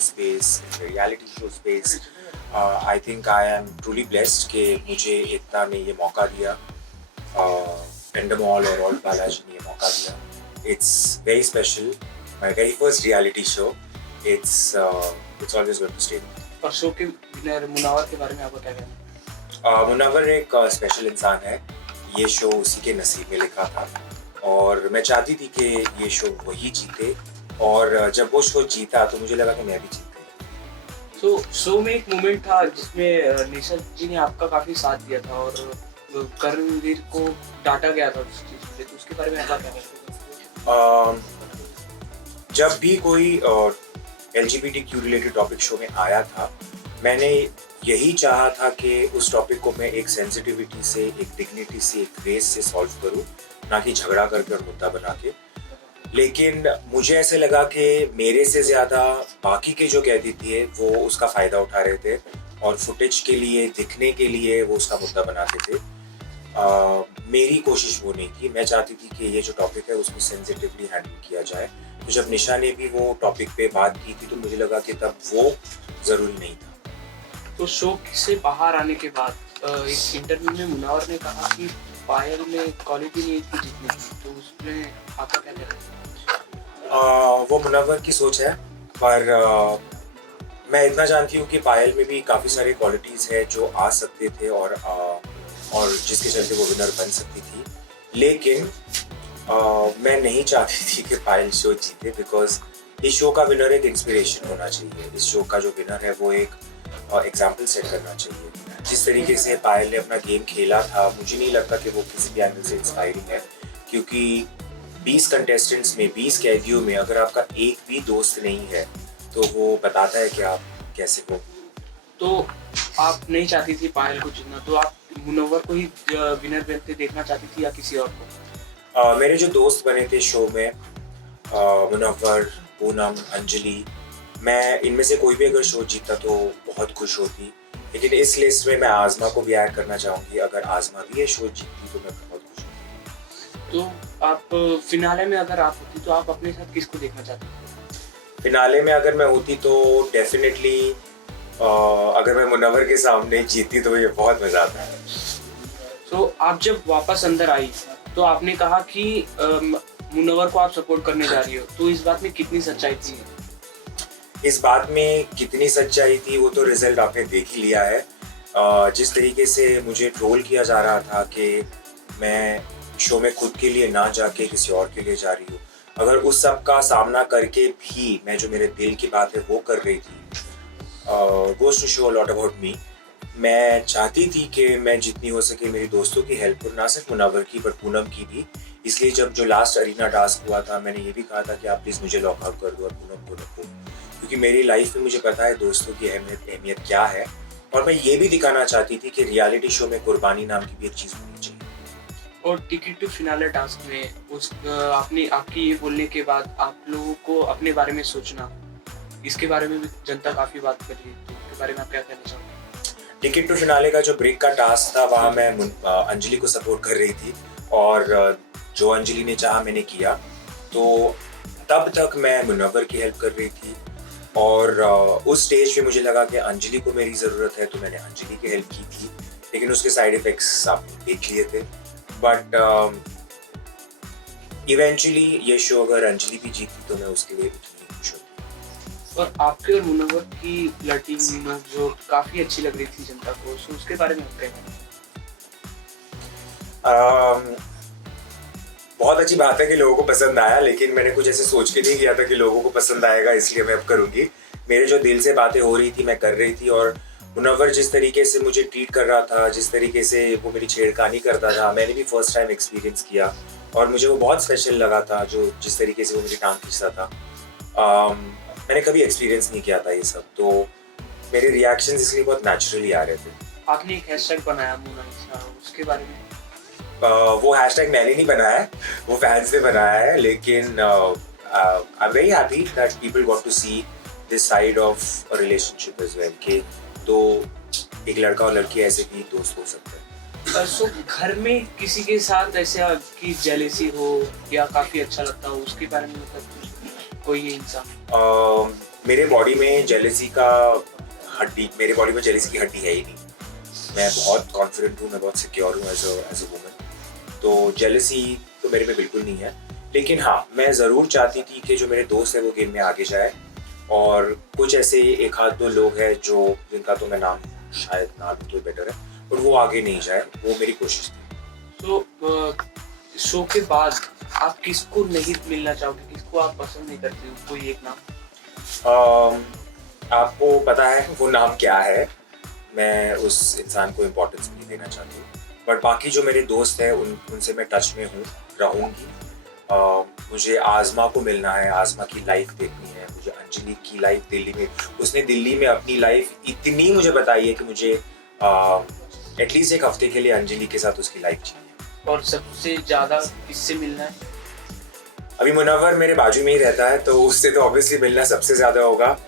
space, in the reality show space. I think I am truly blessed कि मुझे एकता ने ये मौका दिया, Endemol और All बालाजी ने ये मौका दिया. It's very special. My very first reality show. It's always going to stay. और शो के विनर मुनावर के बारे में आपका क्या कहना है? मुनव्वर एक स्पेशल इंसान है. ये शो उसी के नसीब में लिखा था और मैं चाहती थी कि ये शो वही जीते, और जब वो शो जीता तो मुझे लगा कि मैं भी जीत गई. तो शो में एक मोमेंट था जिसमें निशा जी ने आपका काफी साथ दिया था और कर्णवीर को डांटा गया था उस चीज पे, तो उसके बारे में आपका क्या कहना है? जब भी कोई LGBTQ रिलेटेड टॉपिक शो में आया था, मैंने यही चाहा था कि उस टॉपिक को मैं एक सेंसिटिविटी से, एक डिग्निटी से, एक ग्रेस से सॉल्व करूं, ना कि झगड़ा करके और मुद्दा बना के. लेकिन मुझे ऐसे लगा कि मेरे से ज़्यादा बाकी के जो कैदी थे वो उसका फ़ायदा उठा रहे थे और फुटेज के लिए, दिखने के लिए वो उसका मुद्दा बनाते थे. मेरी कोशिश वो नहीं थी. मैं चाहती थी कि ये जो टॉपिक है उसको सेंसिटिवली हैंडल किया जाए. तो जब निशा ने भी वो टॉपिक पे बात की थी तो मुझे लगा कि तब वो ज़रूरी नहीं था. तो शो से बाहर आने के बाद एक इंटरव्यू में मुनावर ने कहा कि पायल में क्वालिटी नहीं थी जितनी थी, तो उसमें आपका क्या कहना है? वो मुनव्वर की सोच है, पर मैं इतना जानती हूँ कि पायल में भी काफ़ी सारी क्वालिटीज़ है जो आ सकते थे और जिसके चलते वो विनर बन सकती थी. लेकिन मैं नहीं चाहती थी कि पायल शो जीते, बिकॉज इस शो का विनर एक इंस्पिरेशन होना चाहिए. इस शो का जो विनर है वो एक एग्जाम्पल सेट करना चाहिए. जिस तरीके से पायल ने अपना गेम खेला था, मुझे नहीं लगता कि वो किसी भी एंगल से इंस्पायरिंग है, क्योंकि 20 कंटेस्टेंट्स में, 20 कैदियों में अगर आपका एक भी दोस्त नहीं है तो वो बताता है कि आप कैसे हो. तो आप नहीं चाहती थी पायल को जीतना, तो आप मुनव्वर को ही विनर बनते देखना चाहती थी या किसी और को? मेरे जो दोस्त बने थे शो में, मुनव्वर, पूनम, अंजलि, मैं इनमें से कोई भी अगर शो जीता तो बहुत खुश होती. लेकिन इस लिस्ट में मैं आज़मा को भी ऐड करना चाहूँगी. अगर आज़मा भी ये शो जीतती तो मैं बहुत खुश होती. तो आप फिनाले में अगर आप होती तो आप अपने साथ किसको देखना चाहते थे? फिनाले में अगर मैं होती तो डेफिनेटली अगर मैं मुनव्वर के सामने जीतती तो ये बहुत मज़ा आता है. तो आप जब वापस अंदर आई तो आपने कहा कि मुनव्वर को आप सपोर्ट करने जा रही हो, तो इस बात में कितनी सच्चाई थी? इस बात में कितनी सच्चाई थी वो तो रिजल्ट आपने देख ही लिया है. जिस तरीके से मुझे ट्रोल किया जा रहा था कि मैं शो में खुद के लिए ना जाके किसी और के लिए जा रही हूँ, अगर उस सब का सामना करके भी मैं जो मेरे दिल की बात है वो कर रही थी, goes to show a lot about me. मैं चाहती थी कि मैं जितनी हो सके मेरी दोस्तों की हेल्प करूँ, ना सिर्फ मुनव्वर की पर पूनम की भी. इसलिए जब जो लास्ट अरीना टास्क हुआ था, मैंने ये भी कहा था कि आप प्लीज़ मुझे लॉक आउट कर दो और पूनम को रखो, क्योंकि मेरी लाइफ में मुझे पता है दोस्तों की अहमियत क्या है. और मैं ये भी दिखाना चाहती थी कि रियलिटी शो में कुर्बानी नाम की भी एक चीज़ होनी चाहिए. और टिकट टू फिनाले टास्क में आपने आपकी ये बोलने के बाद आप लोगों को अपने बारे में सोचना, इसके बारे में भी जनता काफ़ी बात कर रही है, तो उसके बारे में आप क्या कहना चाहोगे? टिकट टू फिनाले का जो ब्रेक का टास्क था वहाँ मैं अंजलि को सपोर्ट कर रही थी और जो अंजलि ने चाहा मैंने किया. तो तब तक मैं मुनव्वर की हेल्प कर रही थी और उस स्टेज पे मुझे लगा कि अंजलि को मेरी ज़रूरत है तो मैंने अंजलि की हेल्प की थी. लेकिन उसके साइड इफ़ेक्ट्स आपने देख लिए थे. बट इवेंचुअली ये शो अगर अंजलि भी जीती तो मैं उसके लिए उतनी खुश होती. और आपके और मुनव्वर की फ्लर्टिंग जो काफ़ी अच्छी लग रही थी जनता को, सो उसके बारे में आप क्या कहना है? बहुत अच्छी बात है कि लोगों को पसंद आया, लेकिन मैंने कुछ ऐसे सोच के नहीं किया था कि लोगों को पसंद आएगा, इसलिए मैं अब करूँगी. मेरे जो दिल से बातें हो रही थी मैं कर रही थी, और मुनव्वर जिस तरीके से मुझे ट्रीट कर रहा था, जिस तरीके से वो मेरी छेड़खानी करता था, मैंने भी फर्स्ट टाइम एक्सपीरियंस किया और मुझे वो बहुत स्पेशल लगा था. जो जिस तरीके से वो मेरी टांग खींचता था, मैंने कभी एक्सपीरियंस नहीं किया था ये सब, तो मेरे रिएक्शंस इसलिए बहुत नेचुरली आ रहे थे. आपने एक हैशटैग बनाया मोनालिसा, उसके बारे में? वो हैशटैग मैंने नहीं बनाया है, वो फैंस ने बनाया है. लेकिन I am very happy that people got to see this side of a relationship as well, कि तो एक लड़का और लड़की ऐसे भी दोस्त हो सकते हैं. सो घर में किसी के साथ ऐसा कि जेलेसी हो या काफ़ी अच्छा लगता हो, उसके बारे में मतलब? कोई इंसान? मेरे बॉडी में जेलसी की हड्डी है ही नहीं। मैं बहुत कॉन्फिडेंट हूँ, मैं बहुत सिक्योर हूँ एज अ वुमन, तो जेलसी तो मेरे में बिल्कुल नहीं है। लेकिन हाँ, मैं ज़रूर चाहती थी कि जो मेरे दोस्त है वो गेम में आगे जाए, और कुछ ऐसे एक आध दो लोग हैं जो जिनका तो मैं नाम शायद नाम तो बेटर है, और वो आगे नहीं जाए, वो मेरी कोशिश थी। तो शो के बाद आप किसको नहीं मिलना चाहोगे, किसको आप पसंद नहीं करते हो, कोई एक नाम? आपको पता है वो नाम क्या है, मैं उस इंसान को इम्पोर्टेंस नहीं देना चाहती हूँ, बट बाकी जो मेरे दोस्त हैं उनसे मैं टच में हूँ, रहूँगी। मुझे आज़मा को मिलना है, आज़मा की लाइफ देखनी है, मुझे अंजलि की लाइफ उसने दिल्ली में अपनी लाइफ इतनी मुझे बताई है कि मुझे एटलीस्ट एक हफ्ते के लिए अंजलि के साथ उसकी लाइफ चाहिए। और सबसे ज़्यादा किससे मिलना है? अभी मुनव्वर मेरे बाजू में ही रहता है, तो उससे तो ऑब्वियसली मिलना सबसे ज़्यादा होगा।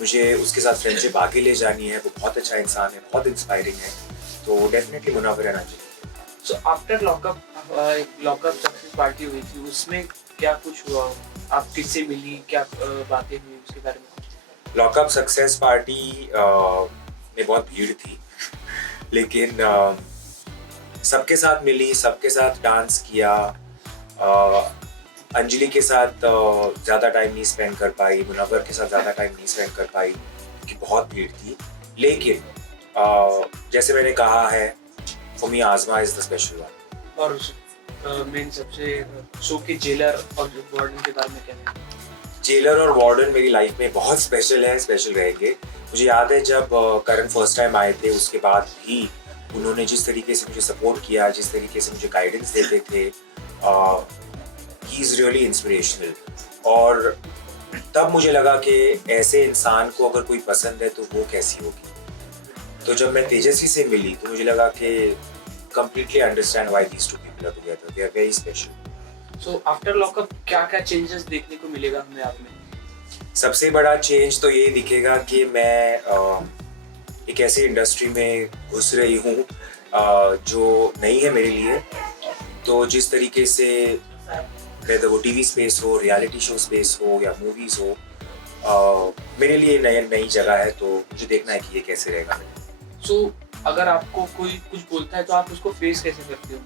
मुझे उसके साथ फ्रेंडशिप आगे ले जानी है, वो बहुत अच्छा इंसान है, बहुत इंस्पायरिंग है, तो definitely Munawar and Anjali. So after lockup success party हुई थी, उसमें क्या कुछ हुआ? आप किससे मिली, क्या बातें हुई उसके बारे में? लॉकअप सक्सेस पार्टी में बहुत भीड़ थी, लेकिन सबके साथ मिली, सबके साथ डांस किया। अंजलि के साथ ज़्यादा टाइम नहीं स्पेंड कर पाई, मुनव्वर के साथ ज़्यादा टाइम नहीं स्पेंड कर पाई क्योंकि बहुत भीड़ थी। लेकिन जैसे मैंने कहा है, फॉर मी आज़मा इज़ द स्पेशल वन। और मेन सबसे शो के जेलर और वार्डन के बारे में क्या है? जेलर और वार्डन मेरी लाइफ में बहुत स्पेशल है, स्पेशल रहेंगे। मुझे याद है जब करण फर्स्ट टाइम आए थे, उसके बाद भी उन्होंने जिस तरीके से मुझे सपोर्ट किया, जिस तरीके से मुझे गाइडेंस देते थे, ही इज़ रियली इंस्पिरेशनल। और तब मुझे लगा कि ऐसे इंसान को अगर कोई पसंद है तो वो कैसी होगी। तो जब मैं तेजस्वी से मिली तो मुझे लगा कि completely understand why these two people are together. They are very special. So after lockup क्या-क्या changes देखने को मिलेगा हमें आप में? सबसे बड़ा चेंज तो ये दिखेगा कि मैं एक ऐसी इंडस्ट्री में घुस रही हूँ जो नई है मेरे लिए। तो जिस तरीके से whether वो टीवी स्पेस हो, रियलिटी शो स्पेस हो या मूवीज हो, मेरे लिए नई जगह है, तो मुझे देखना है कि ये कैसे रहेगा। So अगर आपको कोई कुछ बोलता है तो आप उसको फेस कैसे करते हो?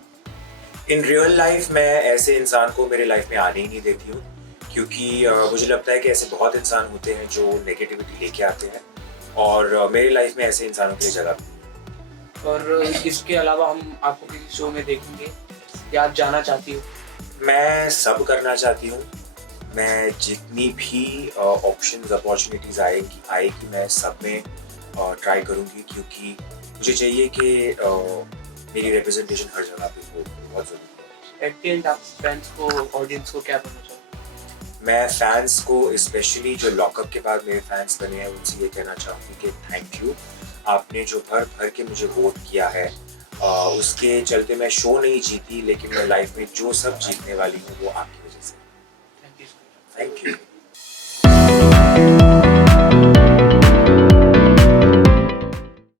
इन रियल लाइफ मैं ऐसे इंसान को मेरे लाइफ में आने ही नहीं देती हूँ, क्योंकि मुझे लगता है कि ऐसे बहुत इंसान होते हैं जो नेगेटिविटी लेके आते हैं, और मेरी लाइफ में ऐसे इंसानों के लिए जगह नहीं। और इसके अलावा हम आपको किसी शो में देखेंगे या आप जाना चाहती हो? मैं सब करना चाहती हूँ। मैं जितनी भी ऑप्शंस अपॉर्चुनिटीज़ आएगी मैं सब में ट्राई करूँगी, क्योंकि मुझे चाहिए कि मेरी रिप्रेजेंटेशन हर जगह पे हो, बहुत ज़रूरी है। एट द एंड आप फैंस को, ऑडियंस को क्या बोलना चाहोगे? मैं फैंस को, स्पेशली जो लॉकअप के बाद मेरे फैंस बने हैं, उनसे ये कहना चाहूँगी कि थैंक यू। आपने जो भर के मुझे वोट किया है, उसके चलते मैं शो नहीं जीती, लेकिन मैं लाइफ में जो सब जीतने वाली हूँ वो आपकी वजह से। Thank you. Thank you.